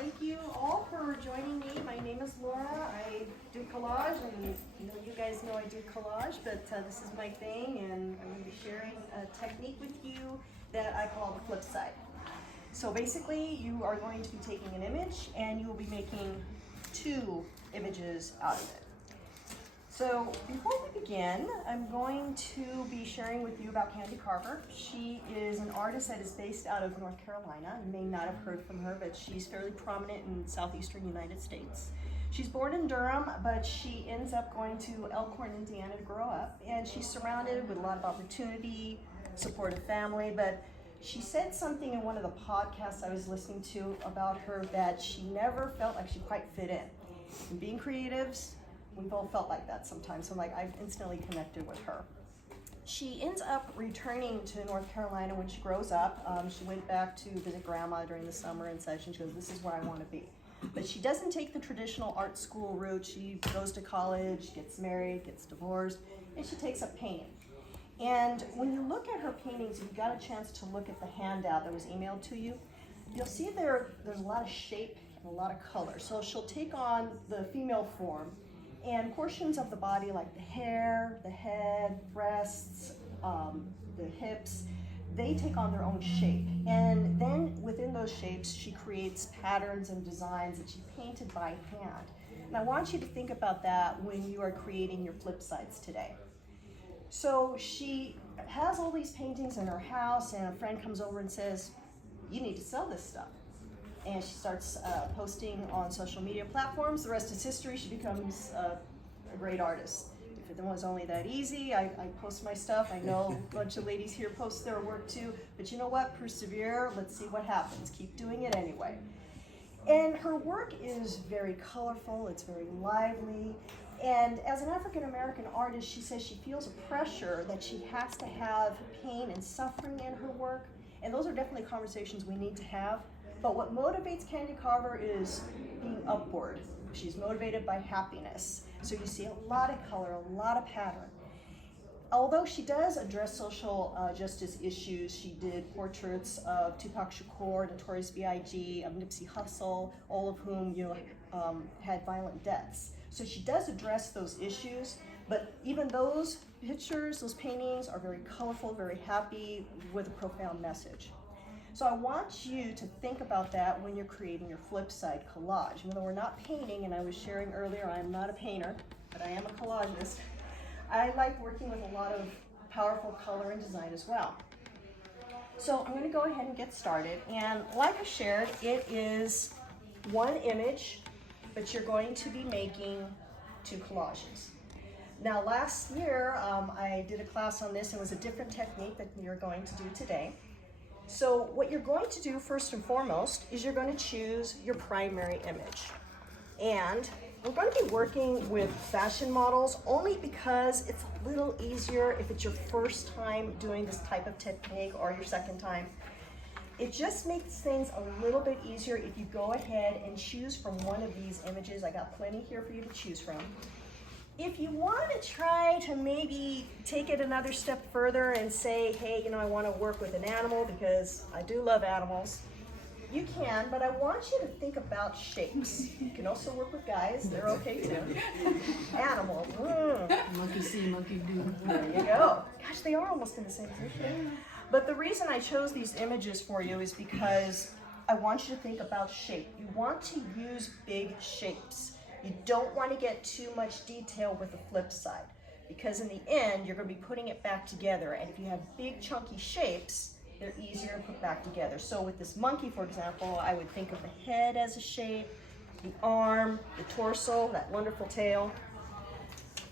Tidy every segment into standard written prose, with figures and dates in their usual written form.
Thank you all for joining me. My name is Laura. I do collage, and you guys know I do collage, but this is my thing, and I'm going to be sharing a technique with you that I call the flip side. So basically, you are going to be taking an image, and you will be making two images out of it. So before we begin, I'm going to be sharing with you about Candy Carver. She is an artist that is based out of North Carolina. You may not have heard from her, but she's fairly prominent in southeastern United States. She's born in Durham, but she ends up going to Elkhorn, Indiana to grow up, and she's surrounded with a lot of opportunity, supportive family, but she said something in one of the podcasts I was listening to about her that she never felt like she quite fit in. And being creatives, we've all felt like that sometimes, so I've instantly connected with her. She ends up returning to North Carolina when she grows up. She went back to visit grandma during the summer and said, she goes, this is where I want to be. But she doesn't take the traditional art school route. She goes to college, gets married, gets divorced, and she takes up painting. And when you look at her paintings, if you got a chance to look at the handout that was emailed to you, you'll see there's a lot of shape and a lot of color. So she'll take on the female form, and portions of the body like the hair, the head, breasts, the hips, they take on their own shape. And then within those shapes, she creates patterns and designs that she painted by hand. And I want you to think about that when you are creating your flip sides today. So she has all these paintings in her house, and a friend comes over and says, you need to sell this stuff. And she starts posting on social media platforms. The rest is history. She becomes a great artist. If it was only that easy, I post my stuff. I know a bunch of ladies here post their work too, but you know what? Persevere. Let's see what happens. Keep doing it anyway. And her work is very colorful. It's very lively. And as an African-American artist, she says she feels a pressure that she has to have pain and suffering in her work. And those are definitely conversations we need to have. But what motivates Candy Carver is being upward. She's motivated by happiness. So you see a lot of color, a lot of pattern. Although she does address social justice issues, she did portraits of Tupac Shakur, Notorious B.I.G., of Nipsey Hussle, all of whom had violent deaths. So she does address those issues, but even those pictures, those paintings are very colorful, very happy, with a profound message. So I want you to think about that when you're creating your flip side collage. Even though we're not painting, and I was sharing earlier, I'm not a painter, but I am a collagist. I like working with a lot of powerful color and design as well. So I'm going to go ahead and get started. And like I shared, it is one image, but you're going to be making two collages. Now last year, I did a class on this, and it was a different technique that you're going to do today. So what you're going to do first and foremost is you're going to choose your primary image. And we're going to be working with fashion models only because it's a little easier if it's your first time doing this type of technique or your second time. It just makes things a little bit easier if you go ahead and choose from one of these images. I got plenty here for you to choose from. If you want to try to maybe take it another step further and say, hey, I want to work with an animal because I do love animals, you can, but I want you to think about shapes. You can also work with guys, they're okay too. Animals. Monkey see, monkey do. There you go. Gosh, they are almost in the same position. But the reason I chose these images for you is because I want you to think about shape. You want to use big shapes. You don't want to get too much detail with the flip side, because in the end, you're going to be putting it back together. And if you have big chunky shapes, they're easier to put back together. So with this monkey, for example, I would think of the head as a shape, the arm, the torso, that wonderful tail.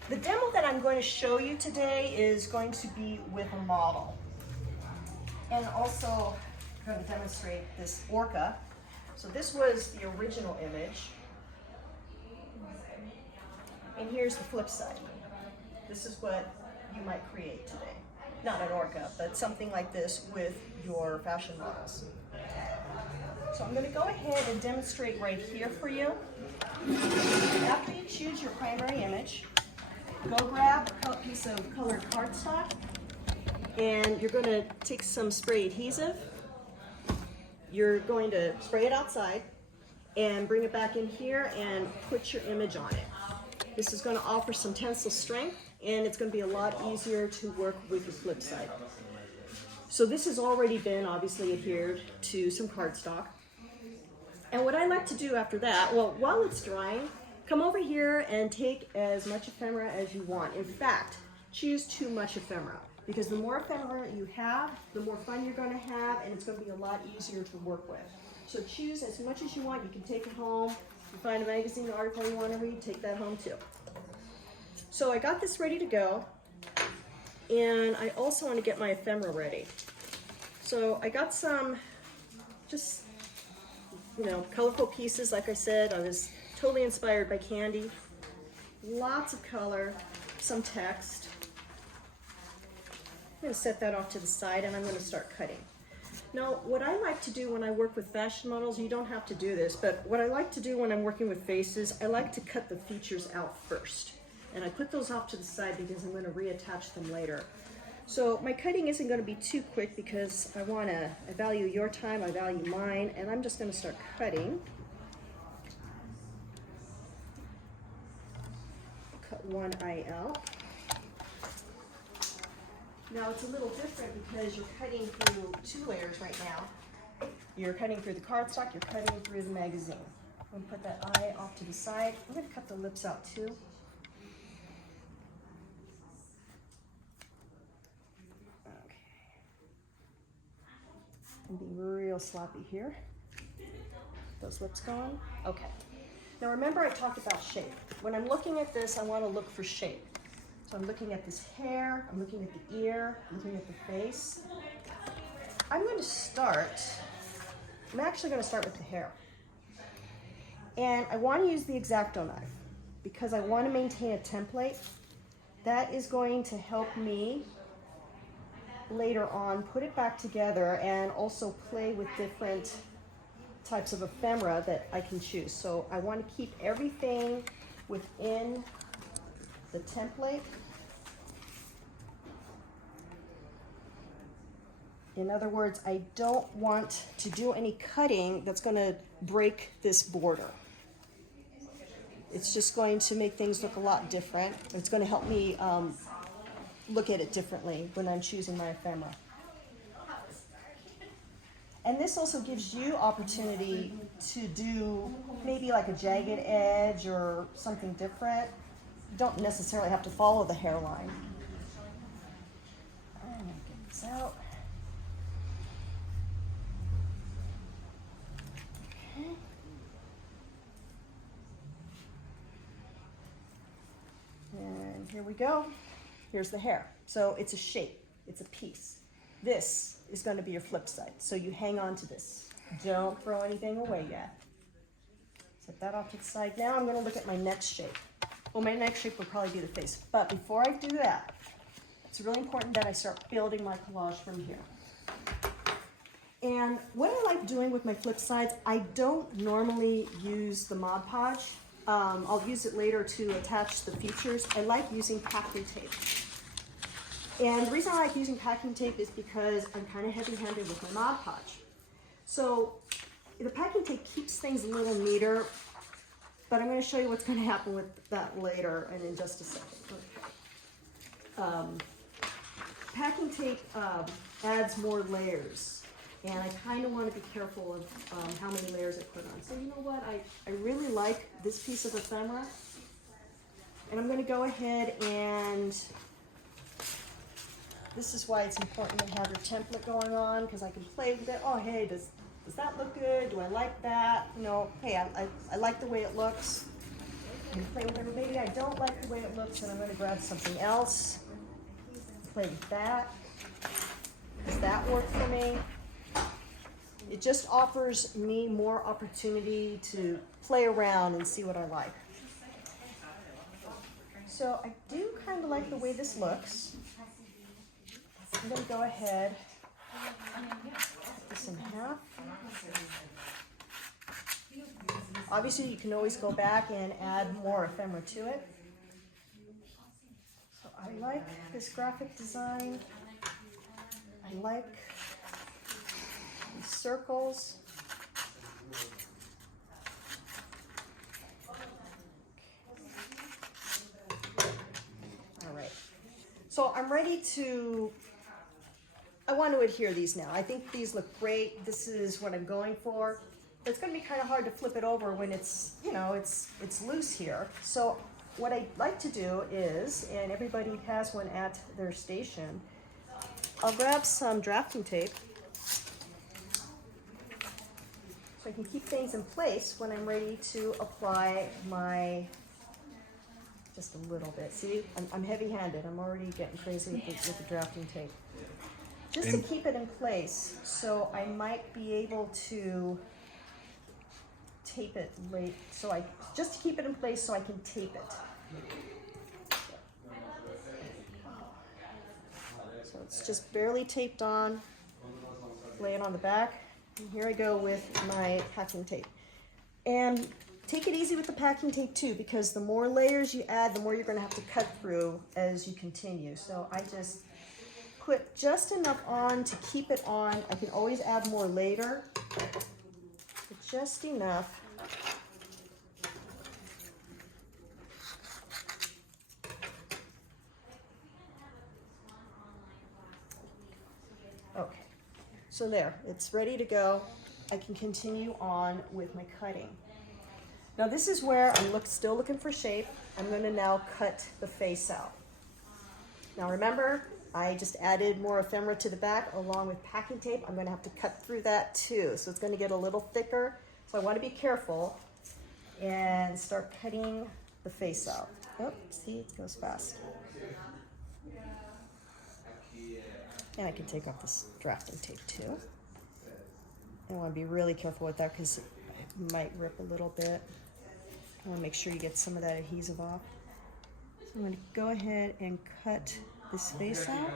The demo that I'm going to show you today is going to be with a model. And also, I'm going to demonstrate this orca. So this was the original image. And here's the flip side. This is what you might create today. Not an orca, but something like this with your fashion models. So I'm going to go ahead and demonstrate right here for you. After you choose your primary image, go grab a piece of colored cardstock, and you're going to take some spray adhesive. You're going to spray it outside, and bring it back in here and put your image on it. This is going to offer some tensile strength, and it's going to be a lot easier to work with your Flipside. So this has already been obviously adhered to some cardstock. And what I like to do after that, well, while it's drying, come over here and take as much ephemera as you want. In fact, choose too much ephemera, because the more ephemera you have, the more fun you're going to have, and it's going to be a lot easier to work with. So choose as much as you want. You can take it home. If you find a magazine article you want to read, take that home too. So I got this ready to go, and I also want to get my ephemera ready. So I got some just, you know, colorful pieces. Like I said, I was totally inspired by Candy. Lots of color, some text. I'm going to set that off to the side, and I'm going to start cutting. Now, what I like to do when I work with fashion models, you don't have to do this, but what I like to do when I'm working with faces, I like to cut the features out first. And I put those off to the side because I'm going to reattach them later. So my cutting isn't going to be too quick because I value your time, I value mine, and I'm just going to start cutting. Cut one eye out. Now it's a little different because you're cutting through two layers right now. You're cutting through the cardstock, you're cutting through the magazine. I'm going to put that eye off to the side. I'm going to cut the lips out too. Okay. I'm being real sloppy here. Those lips gone? Okay. Now remember I talked about shape. When I'm looking at this, I want to look for shape. So I'm looking at this hair, I'm looking at the ear, I'm looking at the face. I'm actually going to start with the hair. And I want to use the X-Acto knife because I want to maintain a template. That is going to help me later on put it back together and also play with different types of ephemera that I can choose. So I want to keep everything within the template. In other words, I don't want to do any cutting that's going to break this border. It's just going to make things look a lot different. It's going to help me look at it differently when I'm choosing my ephemera. And this also gives you opportunity to do maybe like a jagged edge or something different. You don't necessarily have to follow the hairline. I'm going to get this out. Okay. And here we go. Here's the hair. So it's a shape. It's a piece. This is going to be your Flipside. So you hang on to this. Don't throw anything away yet. Set that off to the side. Now I'm going to look at my next shape. Well, my next shape will probably be the face. But before I do that, it's really important that I start building my collage from here. And what I like doing with my Flipsides, I don't normally use the Mod Podge. I'll use it later to attach the features. I like using packing tape. And the reason I like using packing tape is because I'm kind of heavy-handed with my Mod Podge. So the packing tape keeps things a little neater, but I'm going to show you what's going to happen with that later and in just a second. Packing tape adds more layers, and I kind of want to be careful of how many layers I put on. So you know what? I really like this piece of ephemera, and I'm going to go ahead and this is why it's important to have your template going on, because I can play with it. Oh, hey, does that look good? Do I like that? You know, hey, I like the way it looks. I can play with it. Maybe I don't like the way it looks, and I'm going to grab something else. Play with that. Does that work for me? It just offers me more opportunity to play around and see what I like. So I do kind of like the way this looks. I'm going to go ahead, cut this in half. Obviously, you can always go back and add more ephemera to it. So I like this graphic design. I like these circles. So I'm ready to, I want to adhere these now. I think these look great. This is what I'm going for. It's going to be kind of hard to flip it over when it's, you know, it's loose here. So what I'd like to do is, and everybody has one at their station, I'll grab some drafting tape so I can keep things in place when I'm ready to apply my, just a little bit. See, I'm heavy-handed. I'm already getting crazy with the drafting tape. Just to keep it in place, so I might be able to tape it late, just to keep it in place so I can tape it. So it's just barely taped on, lay it on the back, and here I go with my packing tape. And take it easy with the packing tape too, because the more layers you add, the more you're gonna have to cut through as you continue. So I just put just enough on to keep it on. I can always add more later, but just enough. Okay, so there, it's ready to go. I can continue on with my cutting. Now this is where I'm still looking for shape. I'm gonna now cut the face out. Now remember, I just added more ephemera to the back along with packing tape. I'm gonna have to cut through that too. So it's gonna get a little thicker. So I wanna be careful and start cutting the face out. Oh, see, it goes fast. And I can take off this drafting tape too. I wanna be really careful with that because it might rip a little bit. I wanna make sure you get some of that adhesive off. So I'm gonna go ahead and cut this face out.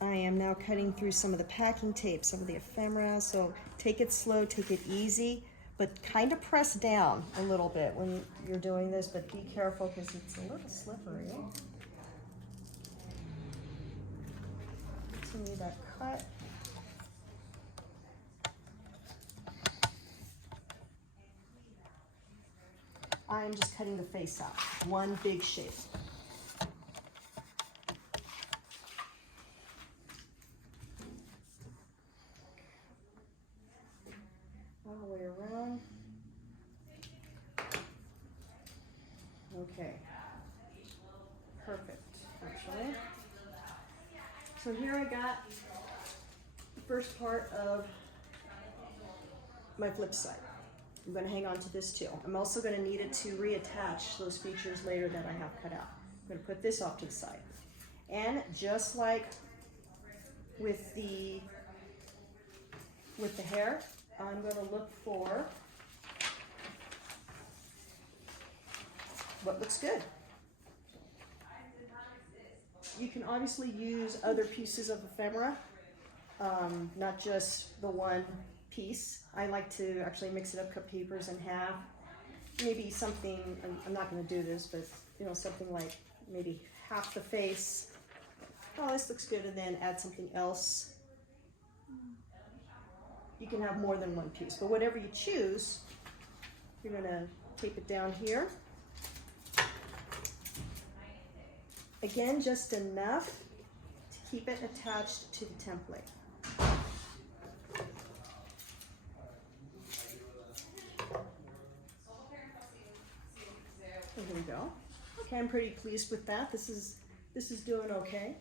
I am now cutting through some of the packing tape, some of the ephemera, so take it slow, take it easy, but kind of press down a little bit when you're doing this, but be careful because it's a little slippery. Continue that cut. I'm just cutting the face out, one big shape. All the way around. Okay, perfect, actually. So here I got the first part of my flip side. I'm going to hang on to this too. I'm also going to need it to reattach those features later that I have cut out. I'm going to put this off to the side. And just like with the hair, I'm going to look for what looks good. You can obviously use other pieces of ephemera, not just the one piece. I like to actually mix it up, cut papers in half. Maybe something, I'm not going to do this, but you know, something like maybe half the face. Oh, this looks good, and then add something else. You can have more than one piece, but whatever you choose, you're going to tape it down here. Again, just enough to keep it attached to the template. So here we go. Okay, I'm pretty pleased with that. This is doing okay.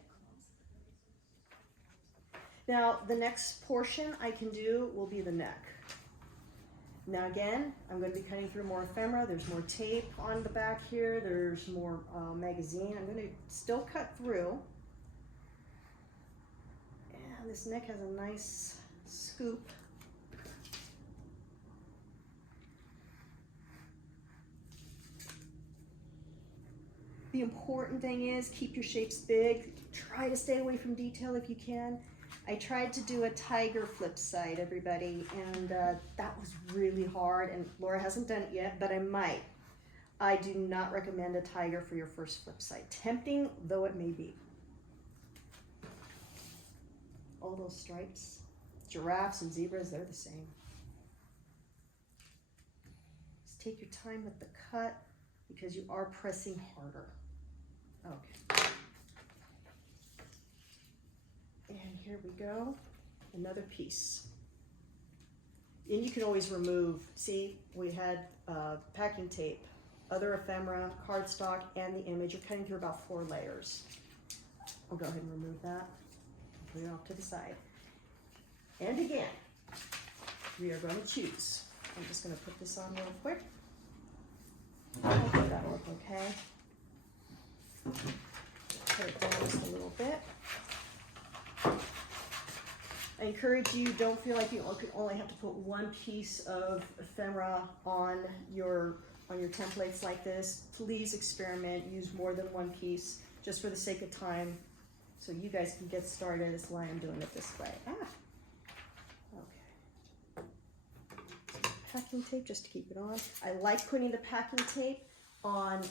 Now, the next portion I can do will be the neck. Now again, I'm going to be cutting through more ephemera. There's more tape on the back here. There's more magazine. I'm going to still cut through. And this neck has a nice scoop. The important thing is keep your shapes big. Try to stay away from detail if you can. I tried to do a tiger flip side, everybody, and that was really hard, and Laura hasn't done it yet, but I might. I do not recommend a tiger for your first flip side, tempting though it may be. All those stripes, giraffes and zebras, they're the same. Just take your time with the cut because you are pressing harder. Okay. And here we go, another piece. And you can always remove, see, we had packing tape, other ephemera, cardstock, and the image. You're cutting through about 4 layers. I'll go ahead and remove that, put it off to the side. And again, we are going to choose. I'm just going to put this on real quick. Hopefully that'll look okay. Put it down just a little bit. I encourage you, don't feel like you only have to put one piece of ephemera on your templates like this. Please experiment, use more than one piece, just for the sake of time, so you guys can get started. That's why I'm doing it this way. Okay. Packing tape just to keep it on. I like putting the packing tape on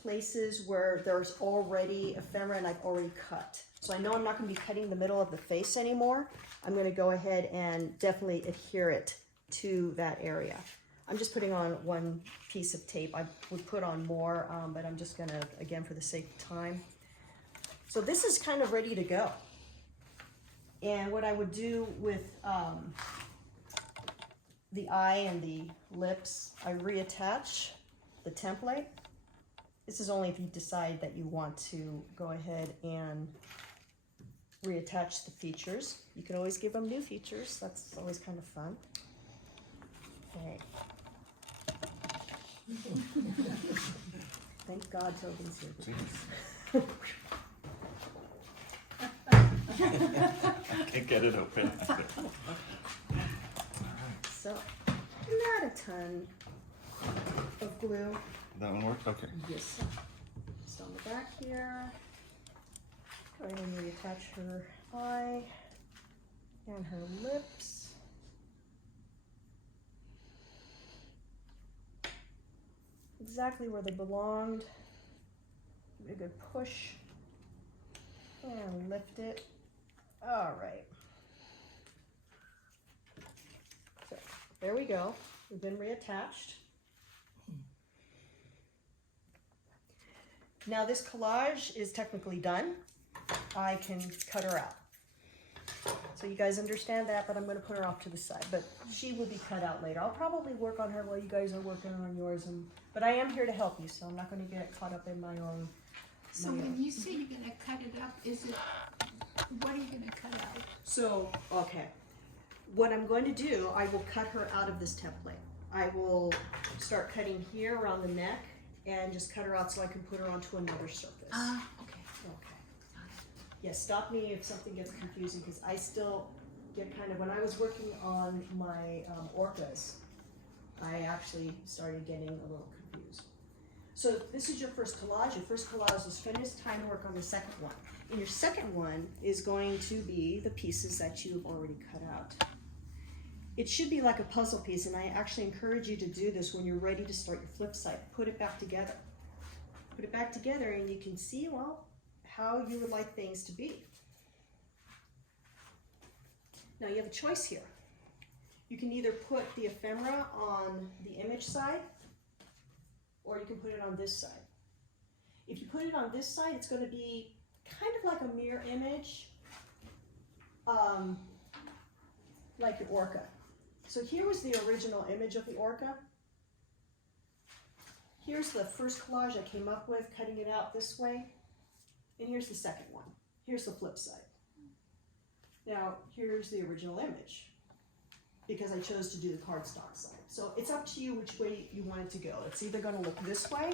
places where there's already ephemera and I've already cut. So I know I'm not going to be cutting the middle of the face anymore. I'm going to go ahead and definitely adhere it to that area. I'm just putting on one piece of tape. I would put on more, but I'm just going to, again, for the sake of time. So this is kind of ready to go. And what I would do with the eye and the lips, I reattach the template. This is only if you decide that you want to go ahead and reattach the features. You can always give them new features. That's always kind of fun. Okay. Thank God Tobin's here. I can't get it open. So, not a ton of glue. That one worked? Okay. Yes. Just on the back here. Go ahead and reattach her eye and her lips. Exactly where they belonged. Give it a good push and lift it. All right. So there we go. We've been reattached. Now this collage is technically done. I can cut her out. So you guys understand that, but I'm going to put her off to the side. But she will be cut out later. I'll probably work on her while you guys are working on yours. But I am here to help you, so I'm not going to get caught up in my own. So when you say you're going to cut it up, what are you going to cut out? So, okay. What I'm going to do, I will cut her out of this template. I will start cutting here around the neck and just cut her out so I can put her onto another surface. Okay. Okay. Yeah, stop me if something gets confusing, because I still get kind of, when I was working on my orcas, I actually started getting a little confused. So this is your first collage. Your first collage is finished. Time to work on the second one. And your second one is going to be the pieces that you've already cut out. It should be like a puzzle piece, and I actually encourage you to do this when you're ready to start your flip side. Put it back together. Put it back together and you can see, well, how you would like things to be. Now you have a choice here. You can either put the ephemera on the image side, or you can put it on this side. If you put it on this side, it's going to be kind of like a mirror image, like your orca. So here was the original image of the orca. Here's the first collage I came up with, cutting it out this way. And here's the second one. Here's the flip side. Now, here's the original image, because I chose to do the cardstock side. So it's up to you which way you want it to go. It's either going to look this way,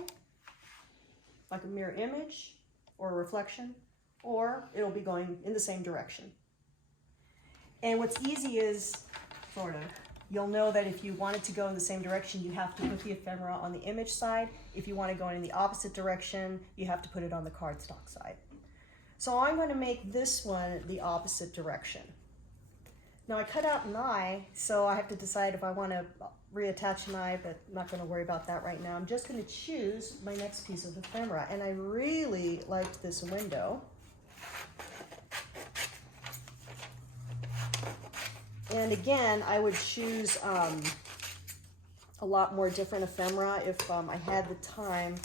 like a mirror image or a reflection, or it'll be going in the same direction. And what's easy is, sort of, you'll know that if you want it to go in the same direction, you have to put the ephemera on the image side. If you want to go in the opposite direction, you have to put it on the cardstock side. So I'm going to make this one the opposite direction. Now I cut out an eye, so I have to decide if I want to reattach an eye, but I'm not going to worry about that right now. I'm just going to choose my next piece of ephemera, and I really liked this window. And again, I would choose a lot more different ephemera if I had the time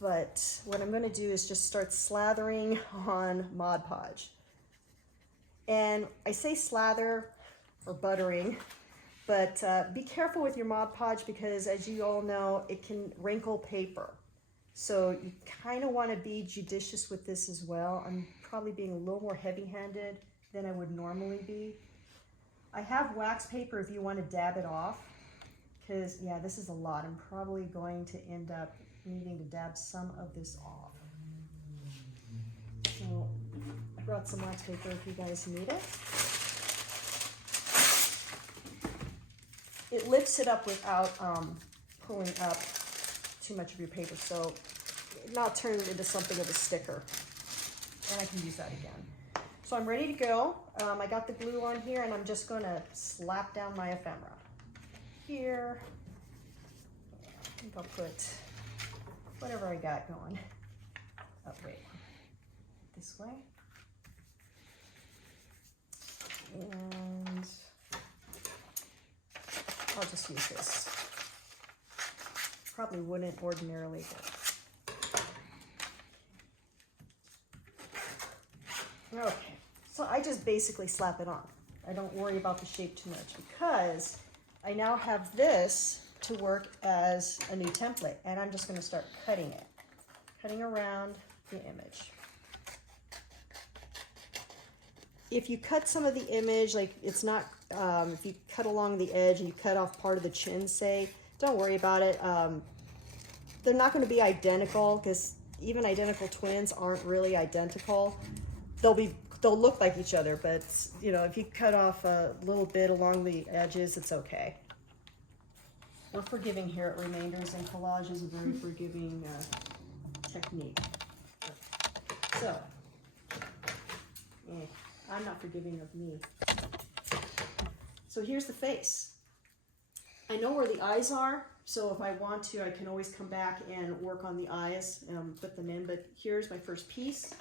But what I'm gonna do is just start slathering on Mod Podge. And I say slather or buttering, but be careful with your Mod Podge because as you all know, it can wrinkle paper. So you kind of want to be judicious with this as well. I'm probably being a little more heavy-handed than I would normally be. I have wax paper if you want to dab it off, because yeah, this is a lot. I'm probably going to end up needing to dab some of this off. So I brought some wax paper if you guys need it. It lifts it up without pulling up too much of your paper, so not turn it into something of a sticker. And I can use that again. So I'm ready to go. I got the glue on here and I'm just gonna slap down my ephemera. Here, I think I'll put whatever I got going. Oh wait, this way. And I'll just use this. Probably wouldn't ordinarily, but okay. So I just basically slap it on. I don't worry about the shape too much because I now have this to work as a new template, and I'm just going to start cutting it, cutting around the image. If you cut some of the image, like it's not, if you cut along the edge and you cut off part of the chin, say, don't worry about it. They're not going to be identical because even identical twins aren't really identical. They'll look like each other, but you know, if you cut off a little bit along the edges, it's okay. We're forgiving here at Remainders, and collage is a very forgiving technique. So, I'm not forgiving of me. So here's the face. I know where the eyes are, so if I want to, I can always come back and work on the eyes and put them in, but here's my first piece.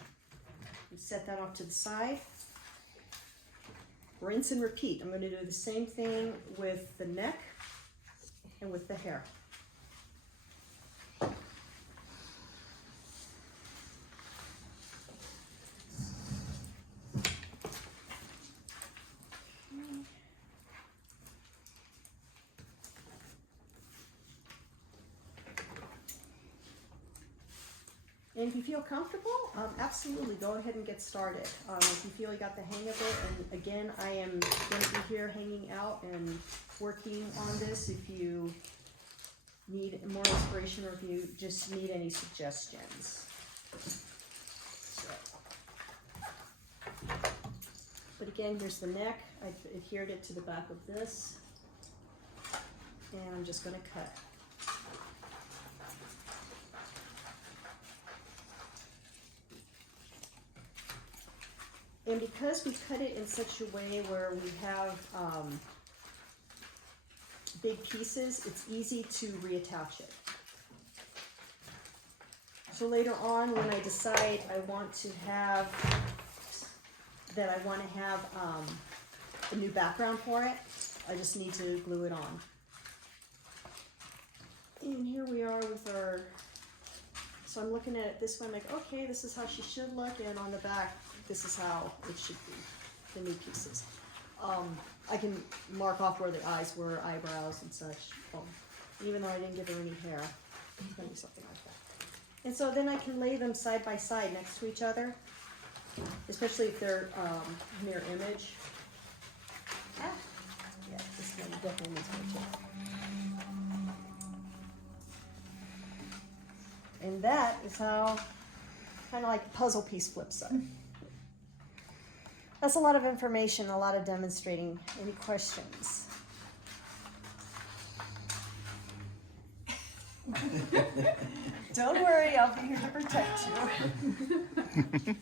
Set that off to the side. Rinse and repeat. I'm going to do the same thing with the neck and with the hair. And if you feel comfortable, absolutely go ahead and get started. If you feel you got the hang of it, and again, I am going to be here hanging out and working on this if you need more inspiration or if you just need any suggestions. So. But again, here's the neck. I've adhered it to the back of this, and I'm just going to cut. And because we cut it in such a way where we have big pieces, it's easy to reattach it. So later on, when I decide I want to have a new background for it, I just need to glue it on. And here we are with our, so I'm looking at it this way, I'm like, okay, this is how she should look, and on the back, this is how it should be, the new pieces. I can mark off where the eyes were, eyebrows and such. Even though I didn't give her any hair, it's gonna be something like that. And so then I can lay them side by side next to each other, especially if they're mirror image. Ah, yeah, this one definitely needs more too. And that is how, kind of like a puzzle piece Flipside. That's a lot of information, a lot of demonstrating. Any questions? Don't worry, I'll be here to protect you.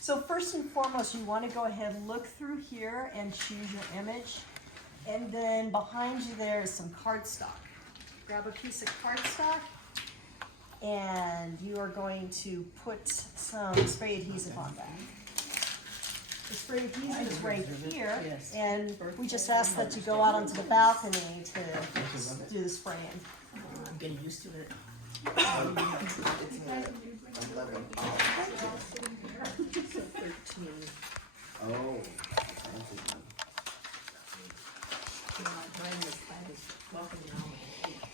So first and foremost, you want to go ahead and look through here and choose your image. And then behind you there is some cardstock. Grab a piece of cardstock and you are going to put some spray adhesive on that. The spray adhesive is right here, and we just ask that you go out onto the balcony to do the spraying. I'm getting used to it. So 13. Oh. Yeah, mine was, I was walking around with